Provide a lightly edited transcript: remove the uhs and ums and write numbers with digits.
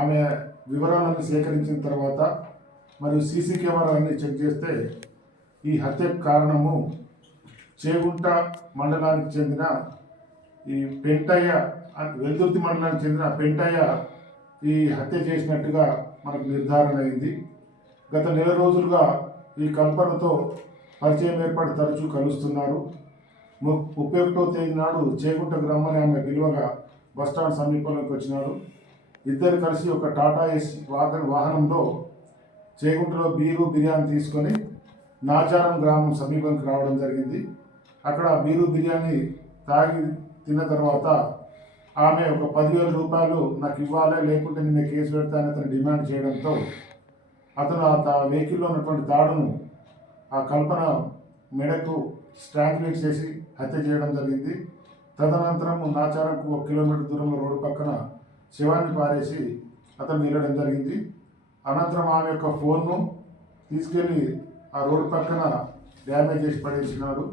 ఆమె వివరాలను సేకరించిన తర్వాత మరియు సీసీ కెమెరాలన్నీ చెక్ చేస్తే ఈ హత్యకు కారణము చేగుంట మండలానికి చెందిన ఈ పెంటయ్య, వెల్దుర్తి మండలానికి చెందిన పెంటయ్య ఈ హత్య చేసినట్టుగా మనకు నిర్ధారణ అయింది. గత నెల రోజులుగా ఈ కల్పనతో పరిచయం ఏర్పడి తరచూ కలుస్తున్నారు. 31వ తేదీ నాడు చేగుంట గ్రామాన్ని ఆమె విలువగా బస్టాండ్ సమీపంలోకి వచ్చినాడు. ఇద్దరు కలిసి ఒక టాటా ఎస్ వాహనంలో చేగుంటలో బిర్యానీ తీసుకొని నాచారం గ్రామం సమీపానికి రావడం జరిగింది. అక్కడ బిర్యానీ తాగి తిన్న తర్వాత ఆమె ఒక 10,000 రూపాయలు నాకు ఇవ్వాలి, లేకుంటే నిన్న కేసు పెడతానని అతను డిమాండ్ చేయడంతో అతను ఆ వెహికల్లో ఉన్నటువంటి తాడును ఆ కల్పన మెడకు స్ట్రాంగ్యులేట్ చేసి హత్య చేయడం జరిగింది. తదనంతరం నాచారంకు 1 కిలోమీటర్ దూరంలో రోడ్డు పక్కన శవాన్ని పారేసి అతను వెళ్ళడం జరిగింది. అనంతరం ఆమె యొక్క ఫోన్ను తీసుకెళ్ళి ఆ రోడ్డు పక్కన డ్యామేజ్ చేసి పడేసినాడు.